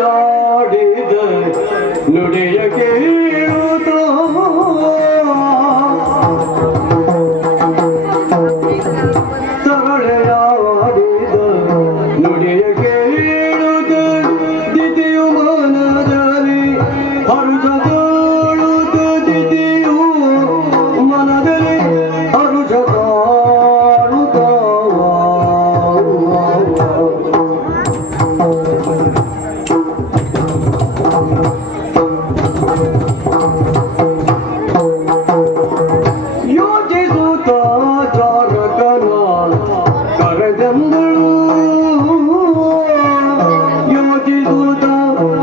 ತರಳೆಯಾಡಿದ ನುಡಿಯ ಕೇಳುತ್ತ ತರಳೆಯಾಡಿದ ನುಡಿಯ ಕೇಳುತ್ತ ದಿತಿಯು ಮನದಲ್ಲಿ ಹರುಷದೋಳುತ್ತ ದಿತಿಯು ಮನದಲ್ಲಿ ಹರುಷದಾಳುತ್ತ ಯೋಚಿಸುತ್ತ ಚಾರಕನ ಕರೆದೆಂದಳು ಯೋಚಿಸುತ್ತ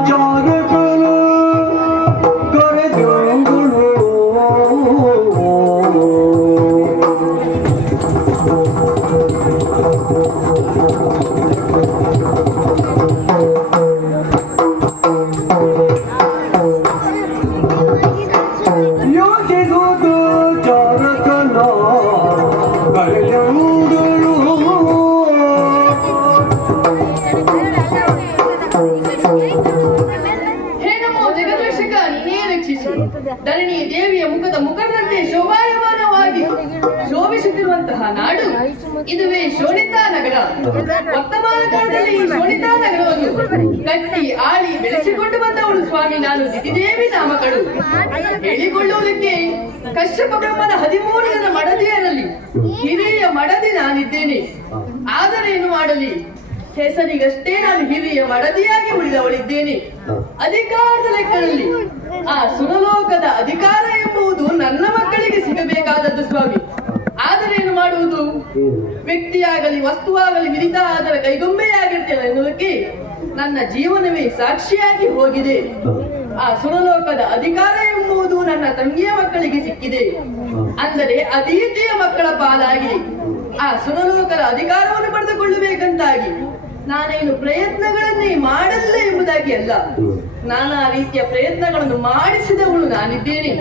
ಚಾರಕನ ಕರೆದೆಂದಳು ಯೋಚಿಸುತ್ತ ಚಾರಕನ ಕರೆದೆಂದಳು ಹೇ ನಮೋ ಜಗದರ್ಶಕ, ನೀನೇ ರಕ್ಷಿಸು. ಧರಣಿ ದೇವಿಯ ಮುಖದ ಮುಖದಂತೆ ಶೋಭಾಯಮಾನವಾಗಿ ಶೋಭಿಸುತ್ತಿರುವಂತಹ ನಾಡು ಇದುವೇ ಶೋಣಿತಾ ನಗರ. ವರ್ತಮಾನ ಕಾಲದಲ್ಲಿ ಈ ಶೋಣಿತಾ ನಗರವನ್ನು ಕಟ್ಟಿ ಆಳಿ ಬೆಳೆಸಿಕೊಂಡು ಬಂದವಳು ಸ್ವಾಮಿ ನಾನು ದಿತಿದೇವಿ ನಾಮಕಳು. ಹೇಳಿಕೊಳ್ಳುವುದಕ್ಕೆ ಕಶ್ಯಪ ಬ್ರಹ್ಮನ 13 ಜನ ಮಡದಿಯರಲ್ಲಿ ಹಿರಿಯ ಮಡದಿ ನಾನಿದ್ದೇನೆ. ಆದರೆ ಏನು ಮಾಡಲಿ, ಹೆಸರಿಗಷ್ಟೇ ನಾನು ಹಿರಿಯ ಮಡದಿಯಾಗಿ ಉಳಿದವಳಿದ್ದೇನೆ. ಅಧಿಕಾರದ ಲೆಕ್ಕದಲ್ಲಿ ಆ ಸುರಲೋಕದ ಅಧಿಕಾರ ಎಂಬುದು ನನ್ನ ಮಕ್ಕಳಿಗೆ ಸಿಗಬೇಕಾದದ್ದು ಸ್ವಾಮಿ. ಆದರೆ ಏನು ಮಾಡುವುದು, ವ್ಯಕ್ತಿಯಾಗಲಿ ವಸ್ತುವಾಗಲಿ ವಿರಿತ ಅದರ ಕೈಗೊಂಬೆಯಾಗಿರ್ತೇನೆ ಎನ್ನುವುದಕ್ಕೆ ನನ್ನ ಜೀವನವೇ ಸಾಕ್ಷಿಯಾಗಿ ಹೋಗಿದೆ. ಆ ಸುರಲೋಕದ ಅಧಿಕಾರ ಎಂಬುದು ನನ್ನ ತಂಗಿಯ ಮಕ್ಕಳಿಗೆ ಸಿಕ್ಕಿದೆ. ಅಂದರೆ ಅದೀತಿಯ ಮಕ್ಕಳ ಪಾಲಾಗಿದೆ. ಆ ಸುರಲೋಕದ ಅಧಿಕಾರವನ್ನು ಪಡೆದುಕೊಳ್ಳಬೇಕಂತಾಗಿ ನಾನೇನು ಪ್ರಯತ್ನಗಳನ್ನೇ ಮಾಡಲ್ಲ ಎಂಬುದಾಗಿ ಅಲ್ಲ, ನಾನಾ ರೀತಿಯ ಪ್ರಯತ್ನಗಳನ್ನು ಮಾಡಿಸಿದವಳು ನಾನಿದ್ದೇನೆ.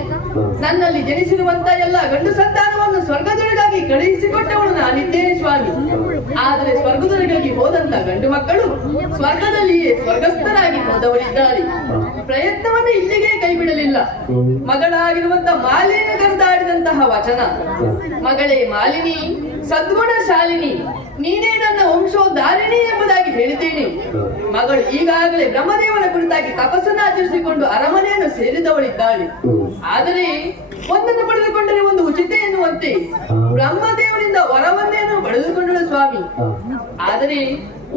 ನನ್ನಲ್ಲಿ ಜನಿಸಿರುವಂತ ಎಲ್ಲ ಗಂಡು ಸಂತಾನವನ್ನು ಸ್ವರ್ಗದೊಳಗಾಗಿ ಕಳುಹಿಸಿಕೊಟ್ಟವಳು ನಾನಿದ್ದೇನೆ ಸ್ವಾಮಿ. ಆದರೆ ಸ್ವರ್ಗದೊಳಗಾಗಿ ಹೋದಂತ ಗಂಡು ಮಕ್ಕಳು ಸ್ವರ್ಗದಲ್ಲಿಯೇ ಸ್ವರ್ಗಸ್ಥರಾಗಿ ಹೋದವರಿದ್ದಾರೆ. ಪ್ರಯತ್ನವನ್ನು ಇಲ್ಲಿಗೆ ಕೈ ಬಿಡಲಿಲ್ಲ. ಮಗಳಾಗಿರುವಂತ ಮಾಲಿನಿ ಕರೆದಾಡಿದಂತಹ ವಚನ, ಮಗಳೇ ಮಾಲಿನಿ, ಸದ್ಗುಣಶಾಲಿನಿ, ನೀನೇ ನನ್ನ ವಂಶೋದ್ಧಾರಿಣಿ ಎಂಬುದಾಗಿ ಹೇಳಿದ್ದೇನೆ. ಮಗಳು ಈಗಾಗಲೇ ಬ್ರಹ್ಮದೇವನ ಕುರಿತಾಗಿ ತಪಸ್ಸನ್ನು ಆಚರಿಸಿಕೊಂಡು ಅರಮನೆಯನ್ನು ಸೇರಿದವಳಿದ್ದಾಳೆ. ಆದರೆ ಒಂದನ್ನು ಪಡೆದುಕೊಂಡರೆ ಒಂದು ಉಚಿತ ಎನ್ನುವಂತೆ ಬ್ರಹ್ಮದೇವನಿಂದ ವರವನ್ನೇನು ಪಡೆದುಕೊಂಡಳು ಸ್ವಾಮಿ. ಆದರೆ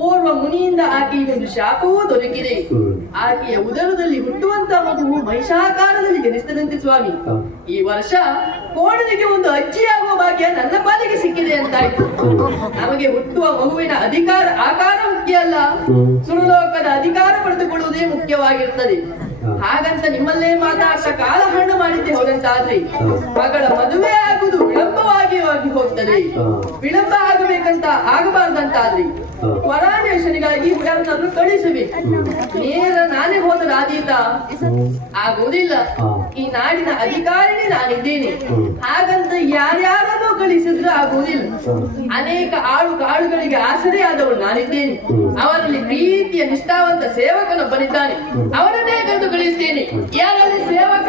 ಓರ್ವ ಮುನಿಯಿಂದ ಆಕೆಗೆ ಒಂದು ಶಾಪವೂ ದೊರಕಿದೆ. ಆಕೆಯ ಉದರದಲ್ಲಿ ಹುಟ್ಟುವಂತ ಮಗುವು ಮಹಿಷಾಕಾರದಲ್ಲಿ ಜನಿಸಿದಂತೆ ಸ್ವಾಮಿ. ಈ ವರ್ಷ ಕೋಣನಿಗೆ ಒಂದು ಅಜ್ಜಿಯಾಗುವ ಭಾಗ್ಯ ನನ್ನ ಪಾಲಿಗೆ ಸಿಕ್ಕಿದೆ ಅಂತಾಯ್ತು. ನಮಗೆ ಹುಟ್ಟುವ ಮಗುವಿನ ಅಧಿಕಾರ ಆಕಾರ ಮುಖ್ಯ ಅಲ್ಲ, ಸುರಲೋಕದ ಅಧಿಕಾರ ಪಡೆದುಕೊಳ್ಳುವುದೇ ಮುಖ್ಯವಾಗಿರುತ್ತದೆ. ಹಾಗಂತ ನಿಮ್ಮಲ್ಲೇ ಮಾತಾಡ್ತಾ ಕಾಲ ಹಣ್ಣು ಮಾಡಿದ್ದೆ ಹೋದಂತಾದ್ರೆ ಮಗಳ ಮದುವೆ ಆಗುವುದು ವಿಳಂಬವಾಗಿ ಹೋಗ್ತದೆ. ವಿಳಂಬ ಆಗಬೇಕಂತ ಆಗಬಾರ್ದಂತಾದ್ರೆ ವರಾನ್ವೇಷಣೆಗಾಗಿ ಹುಡುಗರನ್ನು ಕಳಿಸಬೇಕು. ನೇರ ನಾನೇ ಹೋದರೆ ಆದೀತ ಆಗುವುದಿಲ್ಲ. ಈ ನಾಡಿನ ಅಧಿಕಾರಿಣಿ ನಾನಿದ್ದೇನೆ. ಹಾಗಂತ ಯಾರ್ಯಾರನ್ನು ಕಳಿಸಿದ್ರು ಆಗುವುದಿಲ್ಲ. ಅನೇಕ ಕಾಳುಗಳಿಗೆ ಆಸರೆ ಆದವಳು ನಾನಿದ್ದೇನೆ. ಅವರಲ್ಲಿ ಪ್ರೀತಿಯ ನಿಷ್ಠಾವಂತ ಸೇವಕನೊಬ್ಬನಿದ್ದಾನೆ, ಅವನನ್ನೇ ಕರೆದು ಕಳಿಸ್ತೇನೆ. ಯಾರಲ್ಲಿ ಸೇವಕ?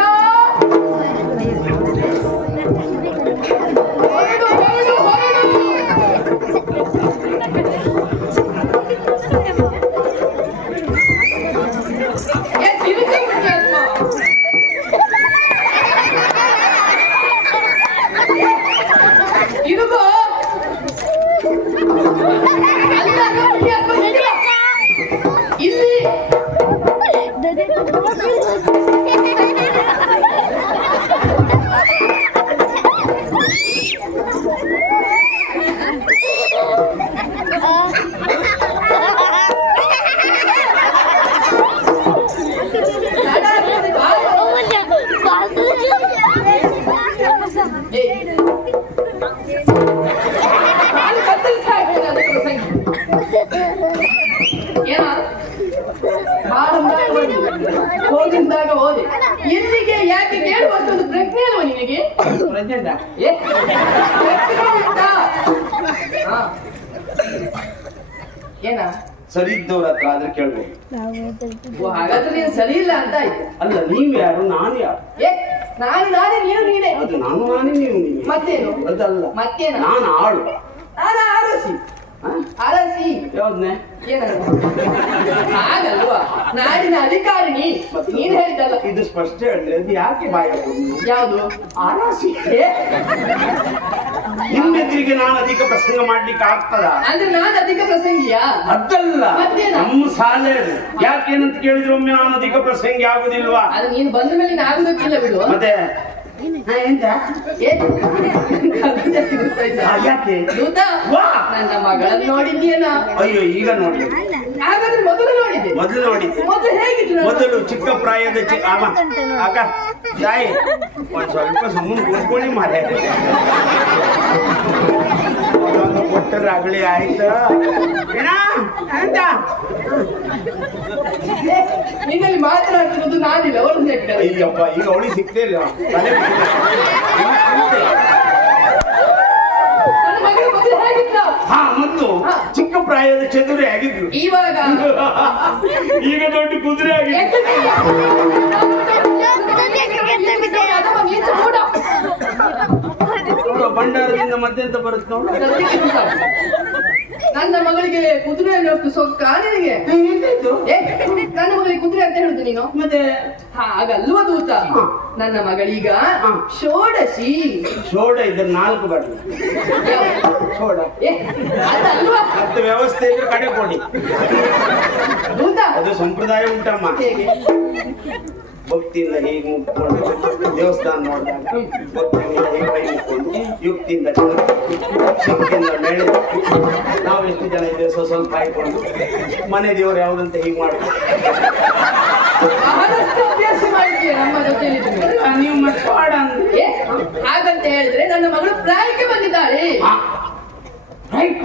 ಹೋಗಿದ್ದಾಗ ಹೋದೆ. ಎಲ್ಲಿಗೆ ಯಾಕೆ ಕೇಳುವಷ್ಟೊಂದು ಪ್ರಜ್ಞೆ ಅಲ್ವಾ ನಿನಗೆ? ಏನ ಸರಿ ಇದ್ದವ್ರ ಹತ್ರ ಆದ್ರೆ ಕೇಳ್ಬೋದು. ಓ, ಹಾಗಾದ್ರೆ ನೀನು ಸರಿ ಇಲ್ಲ ಅಂತ ಆಯ್ತು. ಅಲ್ಲ ನೀವ್ ಯಾರು ನಾನು ಯಾರು? ಏ ನಾನೇ ನೀನು ನೀನೇ. ಅದು ನಾನು ನಾನೇ ನೀವು ನೀವೇ. ಮತ್ತೇನು? ಅದಲ್ಲ, ಮತ್ತೇನ? ನಾನು ಆಳು. ನಾನು ಆರಸಿ. ಆರಸಿ ಯಾವ್ದನ್ನೇ? ಹಾಗಲ್ವಾ, ನಾಡಿನ ಅಧಿಕಾರಿಣಿ ನೀನ್ ಹೇಳಿದ್ದಲ್ಲ. ಇದು ಸ್ಪಷ್ಟ ಹೇಳಿದ್ರೆ ಅದು ಯಾಕೆ ಬಾಯ ಯಾವುದು? ಆರಾಸಿ. ನಿಮ್ಮೆದುರಿಗೆ ನಾನು ಅಧಿಕ ಪ್ರಸಂಗ ಮಾಡ್ಲಿಕ್ಕೆ ಆಗ್ತದ? ಅಂದ್ರೆ ನಾನು ಅಧಿಕ ಪ್ರಸಂಗಿಯಾ? ಅದಲ್ಲ, ಮತ್ತೇನ? ನಮ್ಮ ಶಾಲೆ ಯಾಕೇನಂತ ಕೇಳಿದ್ರೆ ಒಮ್ಮೆ ನಾನು ಅಧಿಕ ಪ್ರಸಂಗಿ ಆಗುದಿಲ್ವಾ? ಅದು ನೀನು ಬಂದ ಮೇಲೆ ನೀನು ಆಗುದಕ್ಕಿಲ್ಲ ಬಿಡು. ಮತ್ತೆ ಎಂತ ಯಾಕೆ ದೂತ, ನನ್ನ ಮಗಳನ್ನು ನೋಡಿದ್ಯೇನ? ಅಯ್ಯೋ ಈಗ ನೋಡಿ. ಹಾಗಾದ್ರೆ ಮೊದಲು ನೋಡಿದ್ದೆ. ಮೊದಲು ನೋಡಿದ್ದೆ. ಮೊದಲು ಹೇಗಿದ್ರು? ಮೊದಲು ಚಿಕ್ಕ ಪ್ರಾಯದ ಅಕ್ಕ ತಾಯಿ ಒಂದ್ ಸ್ವಲ್ಪ ಸುಮ್ಮನೆ ಕೂತ್ಕೊಳ್ಳಿ ಮಾರೇ. ಕೊಟ್ಟರೆ ಆಗಲಿ ಆಯ್ತು. ಎಂತ ನಿನ್ನಲ್ಲಿ ಮಾತನಾಡ್ತಿರೋದು ನಾನಿಲ್ಲ, ಅವಳು ನೆಟ್ಟರು. ಅಯ್ಯಪ್ಪ, ಈಗ ಅವಳಿ ಸಿಕ್ತೇ ಇಲ್ಲ. ನನ್ನ ಮಗಳು ಮೊದಲು ಹೇಗಿದ್ದ? ಹಾ, ಮತ್ತು ಚಿಕ್ಕ ಪ್ರಾಯದ ಚದುರೆ ಆಗಿದ್ರು. ಇವಾಗ ಈಗ ದೊಡ್ಡ ಕುದುರೆ ಆಗಿದ್ರು. ಅಥವಾ ನೀಚ ಮೂಢ. ಭಂಡಾರದಿಂದ ಮತ್ತೆಂತ ಬರುತ್ತೆ ನೋಡು. ನನ್ನ ಮಗಳಿಗೆ ಕುದುರೆ ಅನ್ನೋಷ್ಟು ಸೊಕ್ಕ ನಿನಗೆ? ಏ, ನನ್ನ ಮಗಳಿಗೆ ಕುದುರೆ ಅಂತ ಹೇಳುದು ನೀನು? ಮತ್ತೆ ಹಾಗಲ್ವ ದೂತ, ನನ್ನ ಮಗಳೀಗ ಷೋಡಶಿ. ಷೋಡ ಇದ್ರೆ 4 ಬರಲಿ. ಷೋಡ ಏ, ಅದಲ್ವಾ? ಮತ್ತೆ ವ್ಯವಸ್ಥೆ ಇದ್ರೆ ಕಡೆ ಕೊಡಿ. ದೂತ, ಅದು ಸಂಪ್ರದಾಯ ಉಂಟಮ್ಮ. ಹೇಗೆ? ಭಕ್ತಿಯಿಂದ ಹೀಗೆ ಮುಟ್ಕೊಂಡು ದೇವಸ್ಥಾನ ನೋಡಿದಾಗ ಭಕ್ತಿಯಿಂದ ಹೀಗೆ ಕೈ ಮುಟ್ಕೊಂಡು ಯುಕ್ತಿಯಿಂದ ಶಕ್ತಿಯಿಂದ ಬೆಳೆ ನಾವು ಎಷ್ಟು ಜನ ಇದ್ದೇವೆ ಸ್ವಲ್ಪ ಹಾಯ್ಕೊಂಡು ಮನೆ ದೇವರು ಯಾವ್ದಂತ ಹೀಗೆ ಮಾಡ್ಕೊಂಡು ಬಹಳಷ್ಟು ಅಭ್ಯಾಸ ಮಾಡಿದ್ದೀಯ ನಮ್ಮ ಜೊತೆಯಲ್ಲಿ. ನೀವು ಮತ್ತೆ ಪಾಡ ಅಂದ್ರೆ ಹಾಗಂತ ಹೇಳಿದ್ರೆ ನನ್ನ ಮಗಳು ಪ್ರಾಯಕ್ಕೆ ಬಂದಿದ್ದಾಳೆ.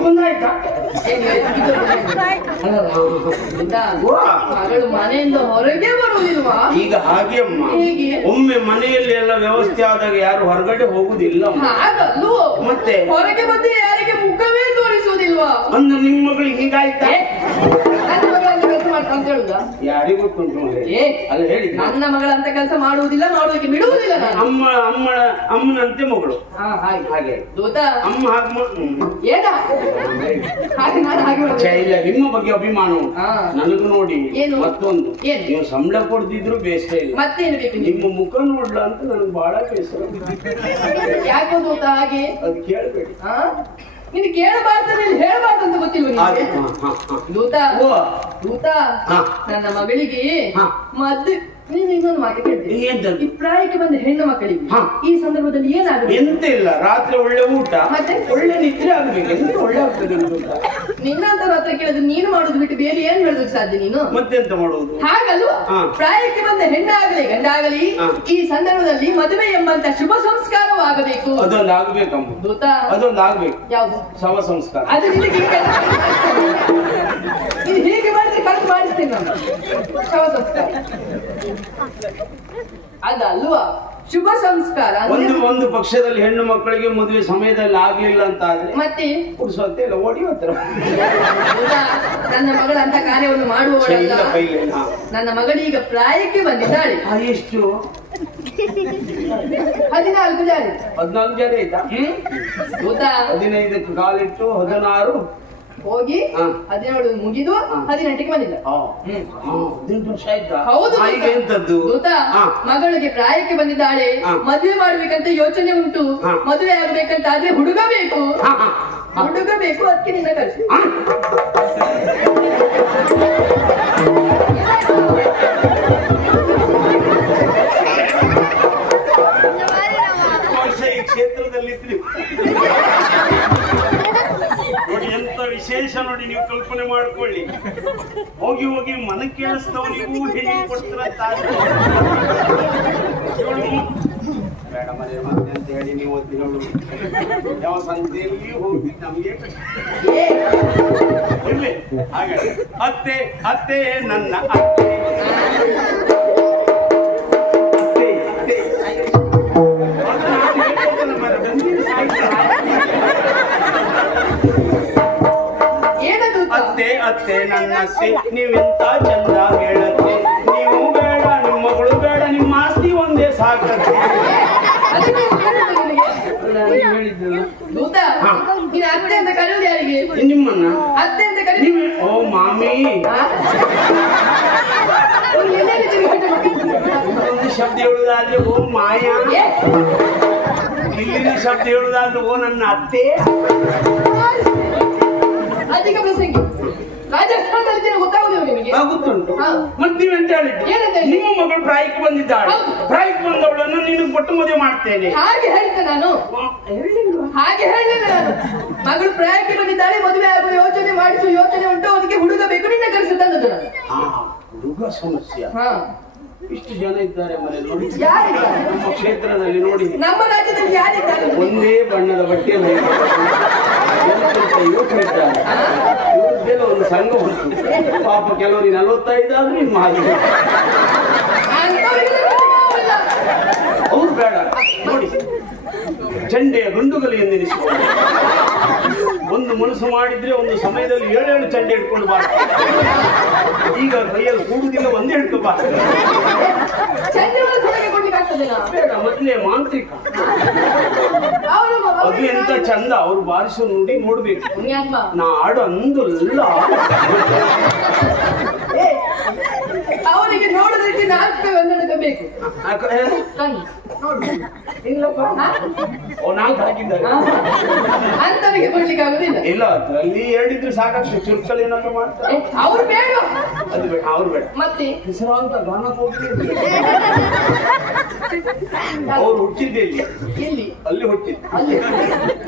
ಬಂದಾಯ್ತಾ? ಮಗಳು ಮನೆಯಿಂದ ಹೊರಗೆ ಬರುವುದಿಲ್ವಾ? ಈಗ ಹಾಗೆ ಅಮ್ಮ, ಹೇಗೆ? ಒಮ್ಮೆ ಮನೆಯಲ್ಲಿ ಎಲ್ಲ ವ್ಯವಸ್ಥೆ ಆದಾಗ ಯಾರು ಹೊರಗಡೆ ಹೋಗುದಿಲ್ಲ. ಹಾಗಲ್ಲೂ ಮತ್ತೆ ಹೊರಗೆ ಬಂದು ಯಾರಿಗೆ ಮುಖವೇ ತೋರಿಸುವುದಿಲ್ವಾ? ಅಂದ್ರೆ ನಿಮ್ಮ ಮಗಳಿಗೆ ಹೀಗಾಯ್ತಾ? ನನ್ನ ಮಗಳಂತ ಕೆಲಸ ಮಾಡ್ತಾ ಅಂತ ಹೇಳುದಾ? ಯಾರಿಗೂ ಗೊತ್ತುಂಟು ಏ, ಅಲ್ಲ ಹೇಳಿ. ನನ್ನ ಮಗಳಂತ ಕೆಲಸ ಮಾಡುವುದಿಲ್ಲ, ಮಾಡುವುದಕ್ಕೆ ಬಿಡುವುದಿಲ್ಲ ನಾನು. ಅಮ್ಮನಂತೆ ಮಗಳು. ಹಾಗೆ ದೂತ, ಅಮ್ಮ ಹಾಗೆ ಏನ ಹಾಗೆ ನಾನು ಹಾಗೆ ಮಾಡ್ತೇನೆ. ಇಲ್ಲ, ನಿಮ್ಮ ಬಗ್ಗೆ ಅಭಿಮಾನ ಹಾ. ನನಗೂ ನೋಡಿ. ಏನು? ಮತ್ತೊಂದು, ಏನು? ನೀವು ಸಂಬಳ ಕೊಡ್ತಿದ್ರು ಬೇಸ ಇಲ್ಲ, ಮತ್ತೇನು ಬೇಕು ನಿಮ್ಗೆ? ನಿಮ್ಮ ಮುಖ ನೋಡ್ಲ ಅಂತ ನನಗೆ ಬಹಳ ಬೇಸರ. ಯಾಕೋ ದೂತ ಹಾಗೆ? ಅದು ಕೇಳಬೇಡಿ. ನೀನು ಕೇಳಬಾರ್ದು, ಹೇಳಬಾರ್ದು ಅಂತ ಗೊತ್ತಿಲ್ವ ನಿಮಗೆ? ದೂತ, ದೂತ, ನನ್ನ ಮಗಳಿಗೆ ಮದ್ದು ನೀನು ಇನ್ನೊಂದು ಮಾತು ಕೇಳ್ತೀನಿ. ಈ ಪ್ರಾಯಕ್ಕೆ ಬಂದ ಹೆಣ್ಣು ಮಕ್ಕಳಿಗೆ ಈ ಸಂದರ್ಭದಲ್ಲಿ ಏನಾಗುತ್ತೆ? ಎಂತ ಇಲ್ಲ, ರಾತ್ರಿ ಒಳ್ಳೆ ಊಟ ಮತ್ತೆ ಒಳ್ಳೆ ನಿದ್ರೆ ಆಗ್ಬೇಕು. ಎಂತ ಒಳ್ಳೆ ಆಗ್ತದೆ ನಿನ್ನಂತರ ಹತ್ರ ಕೇಳಿದ್ರೆ ನೀನು ಮಾಡುದು ಬಿಟ್ಟು ಬೇರೆ ಏನ್ ಹೇಳೋದಕ್ಕೆ ಸಾಧ್ಯ ನೀನು? ಮತ್ತೆಂತ ಮಾಡುವುದು? ಹಾಗಲ್ವಾ? ಪ್ರಾಯಕ್ಕೆ ಬಂದ ಹೆಣ್ಣಾಗಲಿ ಗಂಡಾಗಲಿ ಈ ಸಂದರ್ಭದಲ್ಲಿ ಮದುವೆ ಎಂಬಂತ ಶುಭ ಸಂಸ್ಕಾರವಾಗಬೇಕು. ಅದೊಂದು ಆಗ್ಬೇಕಮ್ಮ. ದೂತ, ಅದೊಂದು ಆಗ್ಬೇಕು. ಯಾವುದು? ಶವ ಸಂಸ್ಕಾರ. ಅದು ನಿನಗೆ ಇದು ಹೀಗೆ ಮಾಡಿದ್ರೆ ಖರ್ಚು ಮಾಡಿಸ್ತೇನೆ ನಾನು. ಶವ ಸಂಸ್ಕಾರ ಅದಲ್ವಾ? ಶುಭ ಸಂಸ್ಕಾರ ಒಂದು ಪಕ್ಷದಲ್ಲಿ ಹೆಣ್ಣು ಮಕ್ಕಳಿಗೆ ಮದುವೆ ಸಮಯದಲ್ಲಿ ಆಗ್ಲಿಲ್ಲ ಅಂತ ಆದ್ರೆ ಮತ್ತೆ ಪುರುಷತೆ ಎಲ್ಲ ಓಡಿ ಹೋಗ್ತಾರೆ. ನನ್ನ ಮಗಳ ಅಂತ ಕಾರ್ಯವನ್ನು ಮಾಡುವವಳಲ್ಲ. ನನ್ನ ಮಗಳೀಗ ಪ್ರಾಯಕ್ಕೆ ಬಂದಿದ್ದಾಳೆ. ಎಷ್ಟು? 14 ಜಾರಿ. 14 ಜಾರಿ ಆಯ್ತಾ? 15ಕ್ಕೆ ಕಾಲಿಟ್ಟು 16 ಹೋಗಿ 17 ಮುಗಿದು 18ಕ್ಕೆ ಬಂದಿಲ್ಲ. 18 ವರ್ಷ ಆಯ್ತಾ? ಹೌದು. ಎಂತದ್ದು? ಮಗಳಿಗೆ ಪ್ರಾಯಕ್ಕೆ ಬಂದಿದ್ದಾಳೆ, ಮದುವೆ ಮಾಡ್ಬೇಕಂತ ಯೋಚನೆ ಉಂಟು. ಮದುವೆ ಆಗ್ಬೇಕಂತ ಆದ್ರೆ ಹುಡುಗ ಬೇಕು, ಹುಡುಗ ಬೇಕು. ಅದಕ್ಕೆ ನಿನ್ನ ಕಳಿಸಿ. ಈ ಕ್ಷೇತ್ರದಲ್ಲಿ ನೋಡಿ ಎಂತ ವಿಶೇಷ ನೋಡಿ, ನೀವು ಕಲ್ಪನೆ ಮಾಡ್ಕೊಳ್ಳಿ. ಹೋಗಿ ಹೋಗಿ ಮನ ಕೇಳಿಸ್ತವ ನೀವು ಹೇಳಿ ಕೊಡ್ತೀರಂತ ಬೇಡ ಮನೆ ಮತ್ತೆ ಅಂತ ಹೇಳಿ ನೀವು ಓದಿನೋಡು ಯಾವ ಸಂತೆಯಲ್ಲಿ ಹೋಗಿ ನಮ್ಗೆ ಇರ್ಲಿ. ಹಾಗೆ ಅತ್ತೆ ಅತ್ತೆ ನನ್ನ ಅತ್ತೆ ಅತ್ತೆ ನನ್ನ ಅತ್ತೆ ನೀವೆಂತ ಚಂದ ಹೇಳತ್ತೆ ನೀವು ಬೇಡ ನಿಮ್ಮ ಮಗಳು ಬೇಡ ನಿಮ್ಮ ಆಸ್ತಿ ಒಂದೇ ಸಾಕತ್ತೆ ಅದಕ್ಕೆ ಹೇಳಿದ್ದು ನಿನಗೆ. ಹೇಳಿದ್ದಲ್ಲ ದೂತ ನೀನು ಅತ್ತೆ ಅಂತ ಕರೆಯೋದು ಯಾರಿಗೆ? ನಿಮ್ಮನ್ನ ಅತ್ತೆ ಅಂತ ಕರೆಯೋದು ನೀವು ಓ ಮಾಮಿ ಒಂದು ಶಬ್ದ ಹೇಳುದಾದ್ರೆ ಓ ಮಾಯಾ ಇಲ್ಲಿನ ಶಬ್ದ ಹೇಳುದಾದ್ರೆ ಓ ನನ್ನ ಅತ್ತೆ ಅಧಿಕ ಪ್ರಸಂಗಿ ರಾಜಸ್ಥಾನದಲ್ಲಿ ಗೊತ್ತಾಗುದಿಲ್ಲ ನಿಮಗೆ? ಗೊತ್ತುಂಟು ಹಾ. ಮತ್ತೆ ನೀವೆಂತ ಹೇಳಿದ್ದು ಏನಂತ ಹೇಳಿ? ನಿಮ್ಮ ಮಗಳು ಪ್ರಾಯಕ್ಕೆ ಬಂದಿದ್ದಾಳೆ ಹೌದು. ಪ್ರಾಯಕ್ಕೆ ಬಂದವಳನ್ನು ನೀನು ಕೊಟ್ಟು ಮದುವೆ ಮಾಡ್ತೇನೆ ಹಾಗೆ ಹೇಳಿದ್ದೆ ನಾನು, ಹಾಗೆ ಹೇಳಿಲ್ಲ ನಾನು. ಮಗಳು ಪ್ರಾಯಕ್ಕೆ ಬಂದಿದ್ದಾಳೆ, ಮದುವೆ ಆಗುವ ಯೋಚನೆ ಮಾಡಿಸುವ ಯೋಚನೆ ಉಂಟು, ಅದಕ್ಕೆ ಹುಡುಗ ಬೇಕು, ನಿನ್ನ ಕರೆಸಿ ತಂದದ್ದು ನಾನು. ಹುಡುಗ ಸಮಸ್ಯೆ ಹಾ. ಇಷ್ಟು ಜನ ಇದ್ದಾರೆ ಮನೆ ನೋಡಿ ಯಾರಿದ್ದಾರೆ? ನಮ್ಮ ಕ್ಷೇತ್ರದಲ್ಲಿ ನೋಡಿ ನಮ್ಮ ರಾಜ್ಯದಲ್ಲಿ ಯಾರಿದ್ದಾರೆ? ಒಂದೇ ಬಣ್ಣದ ಬಟ್ಟೆಯನ್ನು ಯುವಕರಿದ್ದಾರೆ ಇವ್ರದ್ದೆಲ್ಲ ಒಂದು ಸಂಘ ಉಂಟು ಪಾಪ ಕೆಲವರಿಗೆ 45 ಆದ್ರೂ ಇನ್ನು ಹಾಗೆ ಅಂಥವರಿಗೆಲ್ಲ ನಾವಿಲ್ಲ. ಅವ್ರು ಬೇಡ ನೋಡಿ ಚಂಡೆಯ ಗಂಡುಗಲಿ ಎಂದೆನಿಸಿಕೊಂಡು ಒಂದು ಮನಸ್ಸು ಮಾಡಿದ್ರೆ ಒಂದು ಸಮಯದಲ್ಲಿ 7 ಚಂಡೆ ಹಿಡ್ಕೊಂಡು ಬಾರ ಈಗ ಕೈಯಲ್ಲಿ ಕೂಡುದಿಲ್ಲ ಒಂದೇ ಹಿಡ್ಕೋಬಾರ್ದು ಚಂದ್ರವನ್ನ ಹೊರಗೆ ಕೊಡ್ಲಿಕ್ಕೆ ಆಗ್ತದೇನಾ? ಬೇಡ ಮೊದಲೇ ಮಾಂತ್ರಿಕ ಅದು ಎಂತ ಚಂದ ಅವ್ರು ಬಾರಿಸೋ ನುಡಿ ನೋಡ್ಬೇಕು ಪುಣ್ಯಾತ್ಮ. ನಾಡು ಅಂದಲ್ಲ ಅವರಿಗೆ ನೋಡೋದಕ್ಕೆ 4 ಗಂಟೆ ಬೇಕು. ಕಣ್ಣು ನೋಡು. ಇಲ್ಲಪ್ಪ ಹಾ? ಓ 4 ಹಾಕಿದ್ದಾರೆ ಅಂಥವರಿಗೆ ಕೊಡ್ಲಿಕ್ಕೆ ಆಗುದಿಲ್ಲ. ಇಲ್ಲ ಅದ್ರಲ್ಲಿ 2 ಇದ್ರೆ ಸಾಕಷ್ಟು ಚುರುಕಲ್ಲಿ ಏನಾದ್ರು ಮಾಡ್ತಾರೆ ಅವ್ರು ಬೇಡ. ಅದು ಬೇಡ ಅವ್ರು ಬೇಡ ಮತ್ತೆ ಹೆಸರಾಂತ ಗಾನ ಹೋಗ್ತಿದ್ರು ಅವ್ರು ಹುಟ್ಟಿದ್ದೆ ಇಲ್ಲಿ ಎಲ್ಲಿ? ಅಲ್ಲಿ ಹುಟ್ಟಿದ್ದು ಅಲ್ಲಿ.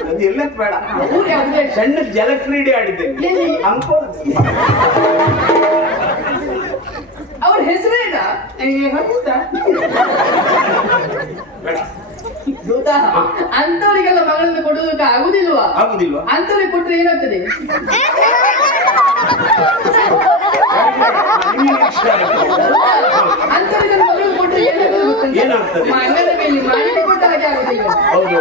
ಅದು ಎಲ್ಲಕ್ಕೆ ಬೇಡ ಊರು ಯಾವ್ದು ಬೇಡ. ಸಣ್ಣ ಜಲಕ್ರೀಡೆ ಆಡಿದ್ದೇನೆ ಎಲ್ಲಿ? ಅಂಕೋಲದಲ್ಲಿ ಅವ್ರ ಹೆಸರೇನಾ? ಬೇಡ ದೂತ, ಅಂಥವರಿಗೆಲ್ಲ ಮಗಳನ್ನು ಕೊಡುವುದಕ್ಕೆ ಆಗುದಿಲ್ವಾ? ಆಗುದಿಲ್ವಾ ಅಂಥವ್ರಿಗೆ ಕೊಟ್ರೆ ಏನಾಗ್ತದೆ? ಅಂಥವರಿಗೆಲ್ಲ ಮಗಳನ್ನು ಕೊಟ್ರೆ ಏನಾಗ್ತದೆ? ಮಗನ ಮೇಲೆ ಮಾಡಿಕೆ ಕೊಟ್ಟ ಹಾಗೆ ಆಗುದಿಲ್ಲ. ಹೌದು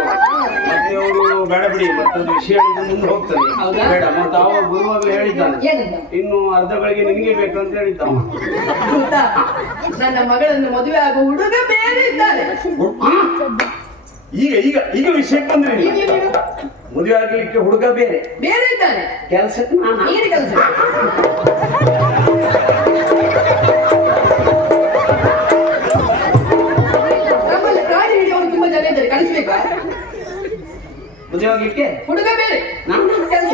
ಮತ್ತೆ ಅವರು ಬೇಡ ಬಿಡಿ ಮತ್ತೊಂದು ವಿಷಯ ಹೇಳಿದ್ರೆ ಮುಂದೆ ಹೋಗ್ತದೆ ಹೌದಾ? ಬೇಡ ಮತ್ತೆ ಅವ ಗುರುವಾಗಲೇ ಹೇಳಿದ್ದಾನೆ ಏನಂತ? ಇನ್ನು ಅರ್ಧಗಳಿಗೆ ನಿನಗೆ ಬೇಕಂತ ಹೇಳಿದ್ದಾವ ದೂತ, ನನ್ನ ಮಗಳನ್ನು ಮದುವೆ ಆಗುವ ಹುಡುಗ ಬೇರೆ ಇದ್ದಾರೆ. ಈಗ ಈಗ ಈಗ ವಿಷಯಕ್ಕೆ ಬಂದ್ರೆ ನೀವು ನೀನು ಮದುವೆ ಆಗಲಿಕ್ಕೆ ಹುಡುಗ ಬೇರೆ ಬೇರೆ ಇದ್ದಾನೆ. ಕೆಲಸಕ್ಕೆ ನಾನು ನೀನು ಕೆಲಸ ನಮ್ಮಲ್ಲಿ ಪ್ರಾಣಿ ಹಿಡಿಯೋರು ತುಂಬಾ ಜನ ಇದ್ದಾರೆ, ಕಳಿಸ್ಬೇಕಾ? ಮದುವೆ ಆಗ್ಲಿಕ್ಕೆ ಹುಡುಗ ಬೇರೆ, ನಾನು ಕೆಲಸ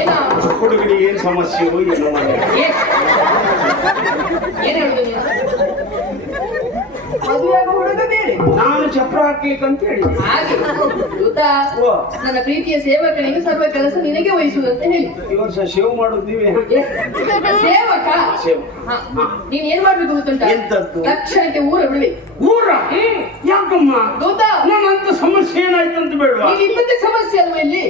ಏನ ಹುಡುಗನಿಗೆ ಏನ್ ಸಮಸ್ಯೆ ಏನೋ ಮನೆ ಏನ್ ಹೇಳುದು ನೀನು? ಮದುವೆ ಆಗುವ ಹುಡುಗ ಬೇರೆ. ನಾನು ಚಪ್ರ ಹಾಕ್ಲಿಕ್ಕೆ ಅಂತ ಹೇಳಿದ್ದೆ ಹಾಗೆ ದೂತ, ಓ. ನನ್ನ ಪ್ರೀತಿಯ ಸೇವಕನಿಗೆ ಸರ್ವ ಕೆಲಸ ನಿನಗೆ ವಹಿಸುವುದಂತ ಹೇಳಿ. ಈ ವರ್ಷ ಶೇವ್ ಮಾಡೋದು ನೀವೇ ಸೇವಕ ಶೇವ್ ಹಾ. ನೀನ್ ಏನ್ ಮಾಡ್ಬೇಕು ಗೊತ್ತುಂಟ? ಎಂತದ್ದು? ತಕ್ಷಣಕ್ಕೆ ಊರ ಬಿಡ್ಬೇಕು. ಊರ ಯಾಕಮ್ಮ ದೂತ, ನನ್ನಂತ ಸಮಸ್ಯೆ ಏನಾಯ್ತು ಅಂತ ಬೇಡವಾ ನೀನ್ ಇನ್ನೊಂದೇ ಸಮಸ್ಯೆ ಅಲ್ವಾ ಇಲ್ಲಿ?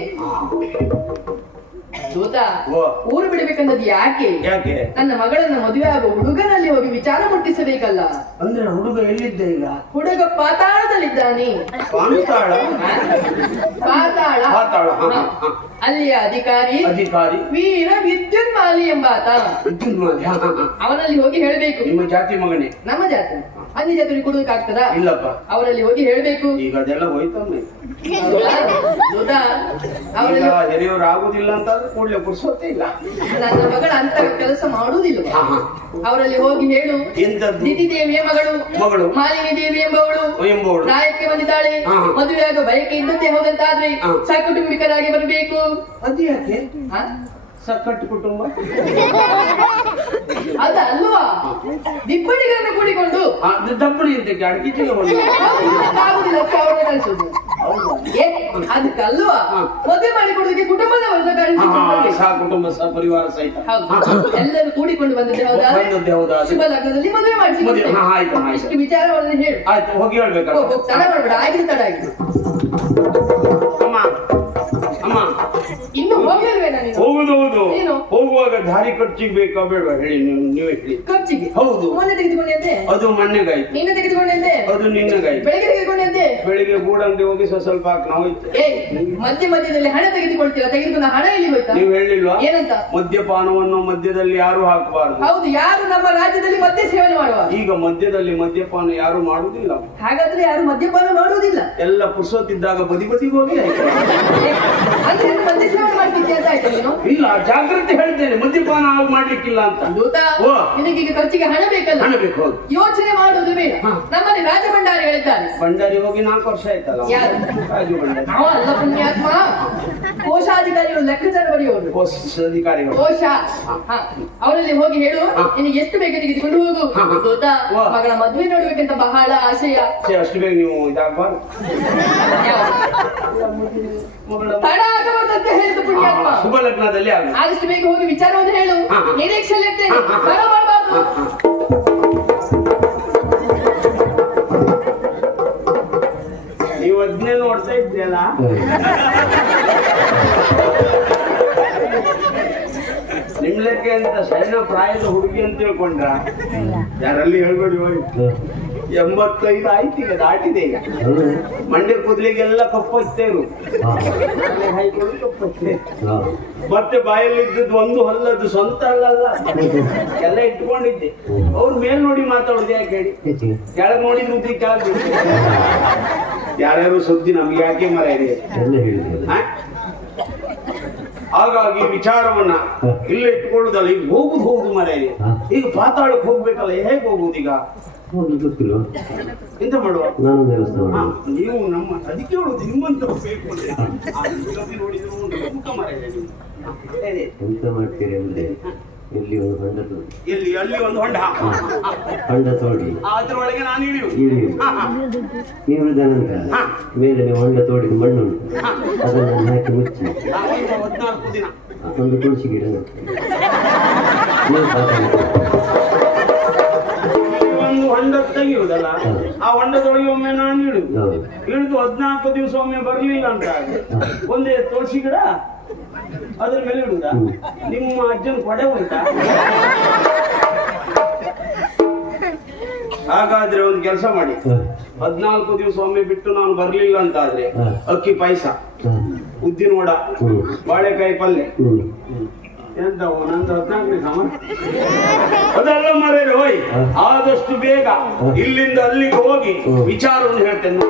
ದೂತ, ಓ. ಊರು ಬಿಡಬೇಕನ್ನೋದು ಯಾಕೆ? ಯಾಕೆ ನನ್ನ ಮಗಳನ್ನ ಮದುವೆ ಆಗುವ ಹುಡುಗನಲ್ಲಿ ಹೋಗಿ ವಿಚಾರ ಮುಟ್ಟಿಸಬೇಕಲ್ಲ. ಅಂದ್ರೆ ಹುಡುಗ ಎಲ್ಲಿದ್ದ ಈಗ ಹುಡುಗ ಪಾತಾಳದಲ್ಲಿದ್ದಾನೆ. ಪಾತಾಳ ಪಾತಾಳ ಪಾತಾಳ ಹಾ. ಅಲ್ಲಿಯ ಅಧಿಕಾರಿ ಅಧಿಕಾರಿ ವೀರ ವಿದ್ಯುನ್ಮಾಲಿ ಎಂಬಾತ. ವಿದ್ಯುನ್ಮಾಲಿ ಅವನಲ್ಲಿ ಹೋಗಿ ಹೇಳ್ಬೇಕು. ನಿಮ್ಮ ಜಾತಿ ಮಗನೇ ನಮ್ಮ ಜಾತಿ ಅನ್ಯ ಜಾತಿ ಕೊಡುವುದಕ್ಕಾಗ್ತದ? ಇಲ್ಲಪ್ಪ ಅವರಲ್ಲಿ ಹೋಗಿ ಹೇಳ್ಬೇಕು. ಈಗ ಅದೆಲ್ಲ ಹೋಯ್ತಮ್ಮೆ ಹೌದಾ? ದೂತ, ಈಗ ಅವರಲ್ಲಿ ಹಿರಿಯವರು ಆಗುದಿಲ್ಲ ಅಂತ ಕೂಡ್ಲೆ ಪುರ್ಸೋತೆ ಇಲ್ಲ ನನ್ನ ಮಗಳ ಅಂತ ಕೆಲಸ ಮಾಡುವುದಿಲ್ಲ. ಅವರಲ್ಲಿ ಹೋಗಿ ಹೇಳು, ಎಂತದ್ದು ದಿತಿ ದೇವಿಯ ಮಗಳು ಮಗಳು ಮಾಲಿನಿ ದೇವಿ ಎಂಬವಳು ಎಂಬವಳು ಪ್ರಾಯಕ್ಕೆ ಬಂದಿದ್ದಾಳೆ. ಹಾ. ಮದುವೆಯಾಗ ಬಯಕೆ ಇದ್ದಂತೆ ಹೋದಂತಾದ್ರೆ ಹಾ. ಸಕುಟುಂಬಿಕರಾಗಿ ಬರಬೇಕು. ಅದು ಯಾಕೆ ಹಾ? ಸಕ್ಕಟ್ಟು ಕುಟುಂಬ ಅದಲ್ವಾ, ದಿಬ್ಬಡಿಗಳನ್ನು ಕೂಡಿಕೊಂಡು ಅದು ದಪ್ಪಣಿ ಅಂತಕ್ಕೆ ಅಡ್ಗಿಟ್ಟಿಗೆ ಹೋಗಿ ಆಗುದಿಲ್ಲ ಅಂತ ಅವ್ರನ್ನ ಕಳಿಸುದು. ಏ, ಅದಕ್ಕಲ್ವಾ ಹಾ. ಮದುವೆ ಮಾಡಿಕೊಡೋದಕ್ಕೆ ಕುಟುಂಬದವರನ್ನ ಕಳಿಸಿಕೊಂಡು ಬರ್ಬೇಕು. ಸಹ ಕುಟುಂಬ ಸಹ ಪರಿವಾರ ಸಹಿತ ಹೌದು, ಎಲ್ಲರೂ ಕೂಡಿಕೊಂಡು ಬಂದಿದ್ದೆ ಹೌದಾದ್ರೆ ಬಂದದ್ದೇ ಹೌದಾದ್ರೆ ಶುಭ ಲಗ್ನದಲ್ಲಿ ಮದುವೆ ಮಾಡಿಸಿ ಮದುವೆ, ಹಾ, ಆಯ್ತು, ಆಯ್ತು. ಇಷ್ಟು ವಿಚಾರವನ್ನು ಹೇಳು. ಆಯ್ತು ಹೋಗಿ ಹೇಳ್ಬೇಕಲ್ಲ ಹೋಗು, ತಡ ಮಾಡ್ಬೇಡ, ಆಗಿದೆ ತಡ ಆಗಿದೆ. ಅಮ್ಮ ಅಮ್ಮ ಇನ್ನು ಹೋಗ್ಲಿಲ್ವೇನಾ ನೀನು? ಹೋಗುವ ಹೌದೌದು. ಏನು? ಹೋಗುವಾಗ ದಾರಿ ಖರ್ಚಿಗೆ ಬೇಕಾ ಬೇಡ ಹೇಳಿ, ನೀವೇ ಹೇಳಿ. ಖರ್ಚಿಗೆ ಹೌದು. ಮೊನ್ನೆ ತೆಗೆದುಕೊಂಡೆ ಅದು ಮೊನ್ನೆಗಾಯ್ತು. ನಿನ್ನೆ ತೆಗೆದುಕೊಂಡೆ ಅದು ನಿನ್ನಗಾಯ್ತು. ಬೆಳಿಗ್ಗೆ ತೆಗೆದುಕೊಂಡೆ ಬೆಳಿಗ್ಗೆ ಗೂಡಂಗಡಿ ಹೋಗಿ ಸ್ವಲ್ಪ ಹೋಯ್ತು. ಮಧ್ಯ ಮಧ್ಯದಲ್ಲಿ ಹಣ ತೆಗೆದುಕೊಳ್ತೀರಾ, ತೆಗೆದುಕೊಂಡ ಹಣ ಎಲ್ಲಿ ಹೋಯ್ತಾ? ನೀವು ಹೇಳಿಲ್ವಾ ಏನಂತ? ಮದ್ಯಪಾನವನ್ನು ಮಧ್ಯದಲ್ಲಿ ಯಾರು ಹಾಕಬಾರದು. ಹೌದು, ಯಾರು ನಮ್ಮ ರಾಜ್ಯದಲ್ಲಿ ಮದ್ಯ ಸೇವನೆ ಮಾಡುವ? ಈಗ ಮಧ್ಯದಲ್ಲಿ ಮದ್ಯಪಾನ ಯಾರು ಮಾಡುವುದಿಲ್ಲ. ಹಾಗಾದ್ರೆ ಯಾರು ಮದ್ಯಪಾನ ಮಾಡುವುದಿಲ್ಲ. ಎಲ್ಲ ಪುರ್ಸೊತ್ತಿದ್ದಾಗ ಬದಿಗೆ ಹೋಗಿ ಅಂದ್ರೆ ಮದ್ಯ ಸೇವನೆ ಮಾಡ್ಲಿಕ್ಕೆ ಅಂತ ಆಯ್ತಾ ನೀನು? ಇಲ್ಲ, ಜಾಗ್ರತೆ ಹೇಳ್ತೇನೆ, ಮದ್ಯಪಾನ ಮಾಡ್ಲಿಕ್ಕಿಲ್ಲ ಅಂತ. ನಿನಗೀಗ ಖರ್ಚಿಗೆ ಹಣ ಬೇಕಲ್ಲ? ಹಣ ಬೇಕು. ಯೋಚನೆ ಮಾಡುವುದು ಬೇಡ. ನಮ್ಮಲ್ಲಿ ರಾಜಭಂಡಾರಿ ಹೇಳಿದ್ದಾರೆ. ಭಂಡಾರಿ ಹೋಗಿ 4 ವರ್ಷ ಆಯ್ತಲ್ಲ. ಯಾರು? ರಾಜು ಭಂಡಾರಿ. ಅವ ಅಲ್ಲ ಪುಣ್ಯಾತ್ಮ, ಕೋಶಾಧಿಕಾರಿಗಳು, ಲೆಕ್ಕಾಚಾರ ಬರೆಯುವರು. ಕೋಶಾಧಿಕಾರಿಗಳು. ಕೋಶ. ಅವರಲ್ಲಿ ಹೋಗಿ ಹೇಳು, ನಿನಗೆ ಎಷ್ಟು ಬೇಗ ತೆಗೆದುಕೊಂಡು ಹೋಗು. ಗೊತ್ತಾ, ಮಗಳ ಮದುವೆ ನೋಡ್ಬೇಕಂತ ಬಹಳ ಆಶಯ. ಅಷ್ಟು ಬೇಗ ನೀವು ಇದಾಗಬಾರ್ದು. ತಡ ಆಗಬಾರ್ದಂತ ಹೇಳಿದ್ದು ಪುಣ್ಯಾತ್ಮ. ಶುಭ ಲಗ್ನದಲ್ಲಿ ಆದಷ್ಟು ಬೇಗ ಹೋಗಿ ವಿಚಾರವನ್ನು ಹೇಳು. ನಿರೀಕ್ಷೆಯಲ್ಲಿ ಇರ್ತೇನೆ, ತಡ ಮಾಡಬಾರ್ದು. ನೀವು ಅದನ್ನೇ ನೋಡ್ತಾ ಇದ್ರಲ್ಲ. ನಿಮ್ ಲೆಕ್ಕ ಅಂತ ಸಣ್ಣ ಪ್ರಾಯದ ಹುಡುಗಿ ಅಂತ ತಿಳ್ಕೊಂಡ್ರ? ಯಾರಲ್ಲಿ ಹೇಳ್ಬೇಡಿ ಹೋಗಿ. 85 ಆಯ್ತು, ಈಗ ದಾಟಿದೆ. ಈಗ ಮಂಡ್ಯ ಕೂದಲಿಗೆಲ್ಲ ಕಪ್ಪತ್ತೇರು, ಮತ್ತೆ ಬಾಯಲ್ಲಿ ಇದ್ದದ್ದು ಒಂದು ಹಲ್ಲದ್ದು ಸ್ವಂತ ಹಲ್ಲಲ್ಲ, ಎಲ್ಲ ಇಟ್ಕೊಂಡಿದ್ದೆ. ಅವ್ರ ಮೇಲ್ ನೋಡಿ ಮಾತಾಡುದು ಯಾಕೆ ಹೇಳಿ? ಕೆಳಗ್ ನೋಡಿದ್ ಮುದ್ದಿ ಕೆಳಗ್ ಯಾರ್ಯಾರು ಸುದ್ದಿ ನಮ್ಗೆ ಯಾಕೆ ಮರ ಇದೆ. ಹಾಗಾಗಿ ವಿಚಾರವನ್ನ ಇಲ್ಲ ಇಟ್ಕೊಳ್ಳುದಲ್ಲ, ಈಗ ಹೋಗುದು ಮರ ಇದೆ. ಈಗ ಪಾತಾಳಕ್ಕೆ ಹೋಗ್ಬೇಕಲ್ಲ, ಹೇಗೆ ಹೋಗುದು? ಈಗ ಎಂತ ಮಾಡುವ? ನೀವು ನಮ್ಮ ಅದಕ್ಕೆ ಹೇಳುದು, ನಿಮ್ಮಂತ ಬೇಕು ಎಂತ ಮಾಡ್ತೀರಿ ಅಂದ್ರೆ ಇಲ್ಲಿ ಒಂದು ಹೊಂಡ ತೋಡಿ, ಅಲ್ಲಿ ಒಂದು ಹೊಂಡ ತೋಡಿ ಅದ್ರೊಳಗೆ ನಾನು ನೀವು ಇಳಿದ ನಂತರ ಮೇಲೆ ನೀವು ಹೊಂಡ ತೋಡಿದ ಮಣ್ಣು ಉಂಟು, ಅದನ್ನು ಹಾಕಿ ಮುಚ್ಚಿ 14 ದಿನ ಒಂದು ತುಳಸಿ ಗಿಡ ಒಂದು ಹೊಂಡ ತೆಗೆಯುವುದಲ್ಲ, ಆ ಹೊಂಡದೊಳಗೆ ಒಮ್ಮೆ ನಾನು ಇಳಿದು 14 ದಿವಸ ಒಮ್ಮೆ ಬರ್ಲಿಲ್ಲ ಅಂತ ಒಂದೇ ತುಳಸಿ ಗಿಡ ಅದ್ರ ಮೇಲೆ ಇಡುದ? ನಿಮ್ಮ ಅಜ್ಜನ ಕೊಡೆ ಉಂಟಾ? ಹಾಗಾದ್ರೆ ಒಂದು ಕೆಲಸ ಮಾಡಿ, 14 ದಿವಸ ಒಮ್ಮೆ ಬಿಟ್ಟು ನಾನು ಬರ್ಲಿಲ್ಲ ಅಂತ ಆದ್ರೆ ಅಕ್ಕಿ ಪಾಯಸ, ಉದ್ದಿನ ವಡ, ಬಾಳೆಕಾಯಿ ಪಲ್ಯ, ಎಂತ ನಂದು 14ನೇ ಸಮ ಅದೆಲ್ಲ ಮರೇರಿ ಹೋಯ್. ಆದಷ್ಟು ಬೇಗ ಇಲ್ಲಿಂದ ಅಲ್ಲಿಗೆ ಹೋಗಿ ವಿಚಾರವನ್ನು ಹೇಳ್ತೇನೆ.